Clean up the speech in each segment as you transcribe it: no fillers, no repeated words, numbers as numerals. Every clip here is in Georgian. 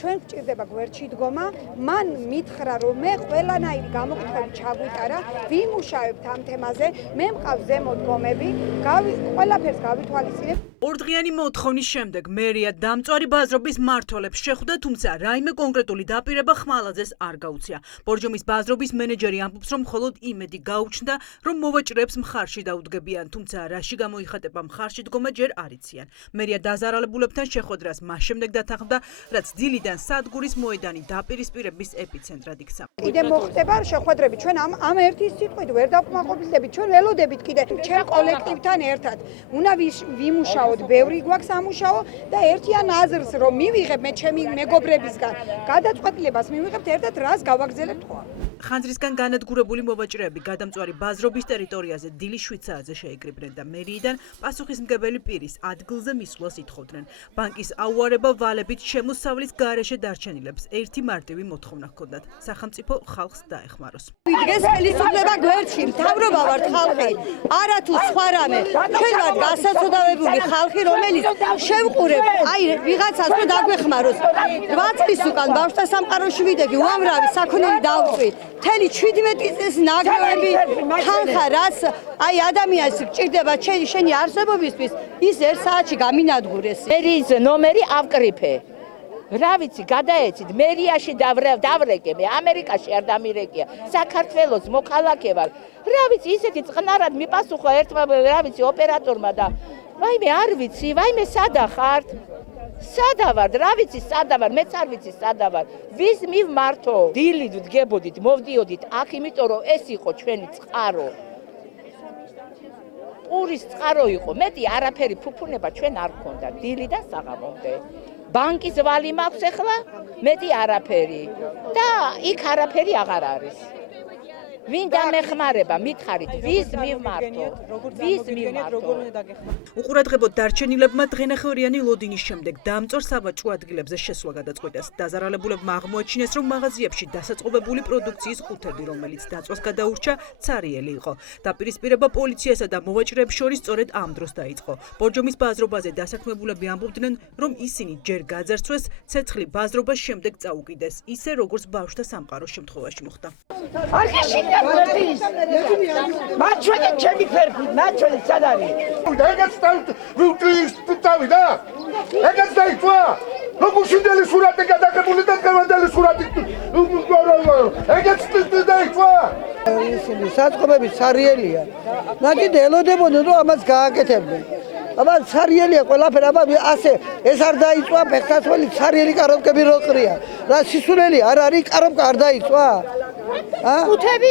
ჩვენ გვჭირდება გვერდში დგომა, მან მითხრა, რომ მე ყველანაირი გამოკითხვები ჩაგვიტარა, ვიმუშავებთ ამ თემაზე, მე მყავს ზემო დგომები, ყველაფერს გავითვალისწინებ. ორდღიანი მოთხოვნის შემდეგ მერია დამწვარი ბაზრობის მმართველებს შეხვდა, თუმცა რაიმე კონკრეტული დაპირება ხმალაძეს არ გაუწია. ბორჯომის ბაზრობის მენეჯერი ამბობს, რომ მხოლოდ იმედი გაუჩნდა, რომ მოვაჭრეებს მხარში დაუდგებიან, თუმცა რაში გამოიხატება მხარში დგომა ჯერ არ იციან. მერია დაზარალებულებთან შეხვედრას მას შემდეგ დათანხმდა, რაც დილიდან სადგურის მოედანი დაპირისპირების ეპიცენტრად იქცა. კიდე მოხდება შეხვედრები, ჩვენ ამ ერთი სიტყვით ვერ დავკმაყოფილდებით, ჩვენ ველოდებით კიდე ჩვენ კოლექტივთან ერთად. უნდა ვიმუშაოთ, ბევრი გვაქვს სამუშაო და ერთიან აზრს რომ მივიღებ მე ჩემი მეგობრებისგან, გადაწყვეტილებას მივიღებთ ერთად რას გავაგრძელებთ ხოლმე. ხანძრისგან განადგურებული მოვაჭრეები გადამწვარი ბაზრობის ტერიტორიაზე დილის 7 საათზე შეიკრიბნენ და მერიიდან პასუხისმგებელი პირის ადგილზე მისვლას ითხოვდნენ. ბანკის აუარება ვალებით შემოსავლის გარეშე დარჩენილებს ერთი მარტივი მოთხოვნა ჰქონდათ: სახელმწიფო ხალხს დაეხმაროს. დღეს ხელისუფლება გვერდში, მთავრობა ვართ ხალხი, არა თუ სხვა რამე. ჩვენ ვართ გასაცოდავებული ხალხი, რომელიც შევყურებ, ვიღაცას რომ დაგვეხმაროს. 8 წლის უკან ბავშვთა სამყაროში ვიდექი, უამრავი საქონელი დავწვი. მთელი 17 წლის ნაგრევები თანხა რაც ადამიანს გჭირდება შენი არსებობისთვის, ის 1 საათში გამინადგურეს. მერიის ნომერი ავკრიფე. რა ვიცი, გადაეცით, მერიაში დავრეკე, მე ამერიკაში არ დამირეკია, საქართველოს მოქალაქე ვარ. რა ვიცი, ისეთი წყნარად მიპასუხა ერთმა, რა ვიცი, ოპერატორმა და ვაიმე არ ვიცი, ვაიმე სადა ხართ? სადა ვარ, რა ვიცი, სადა ვარ, მეც არ ვიცი, სადა ვარ. ვის მივმართო? დილით ვდგებოდით, მოვდიოდით აქ, იმიტომ რომ ეს იყო ჩვენი წყარო. პურის წყარო იყო, მეტი არაფერი ფუფუნება ჩვენ არ გქონდა დილიდან საღამომდე. ბანკის ვალი მაქვს ახლა, მეტი არაფერი და იქ არაფერი აღარ არის. ვინ დამეხმარება, მითხარით, ვის მივმართო? უყურადღებოდ დარჩენილებმა დღენახევრიანი ლოდინის შემდეგ დამწორ სავაჭრო ადგილებზე შესვლა გადაწყვიტეს. დაზარალებულებმა აღმოაჩინეს, რომ მაღაზიებში დასაწყობებული პროდუქციის ყუთები, რომელიც დაწვას გადაურჩა, ცარიელი იყო. დაპირისპირება პოლიციასა და მოვაჭრეებს შორის სწორედ ამ დროს დაიწყო. ბორჯომის ბაზრობაზე დასაქმებულები ამბობდნენ, რომ ისინი ჯერ გაძარცვეს, ცეცხლი ბაზრობას შემდეგ წაუკიდეს, ისე როგორც ბავშვთა სამყაროს შემთხვევაში მოხდა. მაჩვენე ჩემი ფერფი, მაჩვენე სად არის? ეგეც დავი და ეგეც დაიწვა. როგორ შინდელი სურათი გადაღებული და კევანდელი სურათი. ეგეც დაიწვა. ისინი საწყობები ცარიელია. ნაკიდე ელოდებოდნენ რომ ამას გააკეთებდნენ. აბა ცარიელია ყველაფერი, აბა ასე ეს არ დაიწვა, ფეხსაცმელი ცარიელი კარობკები რო ყრია. რა სისულელი არ არის, კარობკა არ დაიწვა.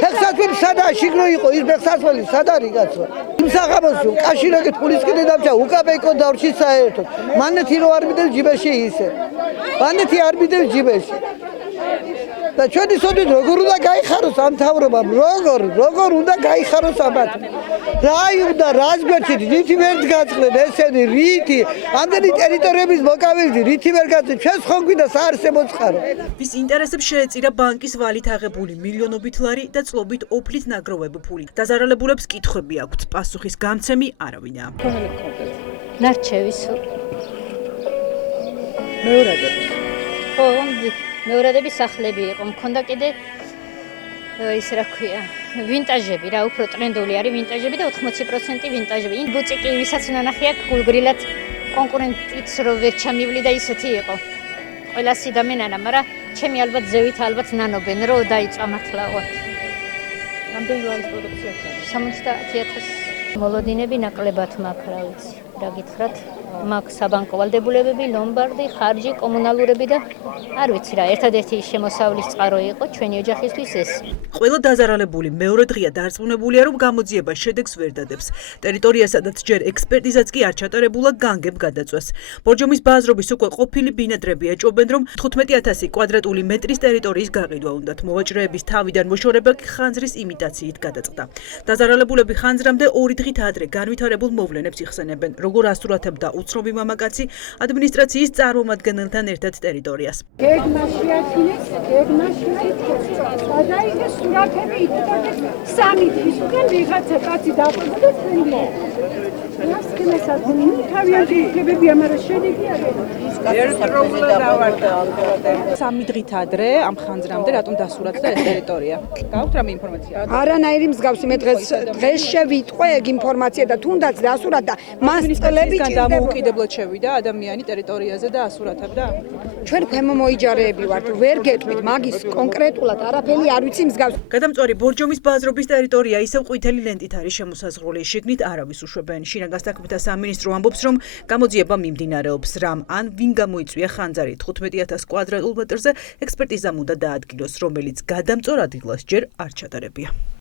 ფეხსაცმელი სადაა, შიგნო იყო ის ფეხსაცმელი სად არის კაცო? იმ საღამოს კავშირებით ფულის კიდე დამჭა, უკაბეკო დავრჩი საერთოდ. მანეთი რო არ მიდევს ჯიბეში ისე. მანეთი არ მიდევს ჯიბეში. და ჩვენი სოდით როგორ უნდა გაიხაროს ამ მთავრობამ, როგორ უნდა გაიხაროს ამათ. რა უნდა რას გვერდით, რითი ვერ გაწყდნენ ესენი, რითი ამდენი ტერიტორიების მოკავეები, რითი ვერ გაწყდნენ, ჩვენს ხომ გვინდა საარსებო წყარო. ვის ინტერესებს შეეწირა ბანკის ვალით აღებული მილიონობით ლარი და წლობით ოფლით ნაგროვებული ფული. დაზარალებულებს კითხვები აქვთ, პასუხის გამცემი არავინაა. ნარჩევის მეორადების სახლები იყო, მქონდა კიდე ის რა ქვია, ვინტაჟები რა, უფრო ტრენდული არის ვინტაჟები და 80% ვინტაჟები. იმ ბუწიკი ვისაც ნანახი აქვს გულგრილად კონკურენტიც რო ვერ ჩამივლი და ისეთი იყო. ყველა სიდამენანა, მაგრამ ჩემი ალბათ ზევით ალბათ ნანობენ რო დაიწვა მართლავად. რამდენი ლარის პროდუქცია აქვს? 70,000. მოლოდინები ნაკლებად მაქვს, რა ვიცი. რა გითხრათ, მაქვს საბანკო ვალდებულებები, ლომბარდი, ხარჯი, კომუნალურები და არ ვიცი რა, ერთადერთი შემოსავლის წყარო იყო ჩვენი ოჯახისთვის ეს. ყველა დაზარალებული მეორე დღეა დარწმუნებულია, რომ გამოძიება შედეგს ვერ დადებს. ტერიტორია, სადაც ჯერ ექსპერტიზაც კი არ ჩატარებულა, განგებ გადაწვეს. ბორჯომის ბაზრობის უკვე ყოფილი ბინადრები ეჭობენ, რომ 15,000 კვადრატული მეტრის ტერიტორიის გაყიდვა უნდათ. მოვაჭრეების თავიდან მოშორება კი ხანძრის იმიტაციით გადაწყდა. დაზარალებულები ხანძრამდე 2 დღით ადრე განვითარებულ მოვლენებს იხსენებენ. როგორ ასურათებდა უცნობი მამაკაცი ადმინისტრაციის წარმომადგენელთან ერთად ტერიტორიას. გეგმაში აცინეს, გადაიღეს სურათები, იტყოდეს 3 თვის უკან ვიღაცა კაცი დაყოლდა და წენდი. თავიანთი უფლებები ამარა შედეგი სამი დღით ადრე ამ ხანძრამდე რატომ დასურათდა ეს ტერიტორია? გაქვთ რამე ინფორმაცია? არანაირი მსგავსი მე დღეს შევიტყვე ეგ ინფორმაცია და თუნდაც დასურათდა მას წლები ჭირდება დამოუკიდებლად შევიდა ადამიანი ტერიტორიაზე და ასურათებდა? ჩვენ ქვემო მოიჯარეები ვართ ვერ გეტყვით მაგის კონკრეტულად არაფერი არ ვიცი მსგავს გადამწვარი ბორჯომის ბაზრობის ტერიტორია ისევ ყვითელი ლენტით არის შემოსაზღვრული, შიგნით არავის უშვებენ. შინაგან საქმეთა სამინისტრო ამბობს, რომ გამოძიება მიმდინარეობს, რამ ან ვინ გამოიწვია ხანძარი 15000 კვადრატულ მეტრზე, ექსპერტიზამ უნდა დაადგინოს, რომელიც გადამწვარ ადგილას ჯერ არ ჩატარებია.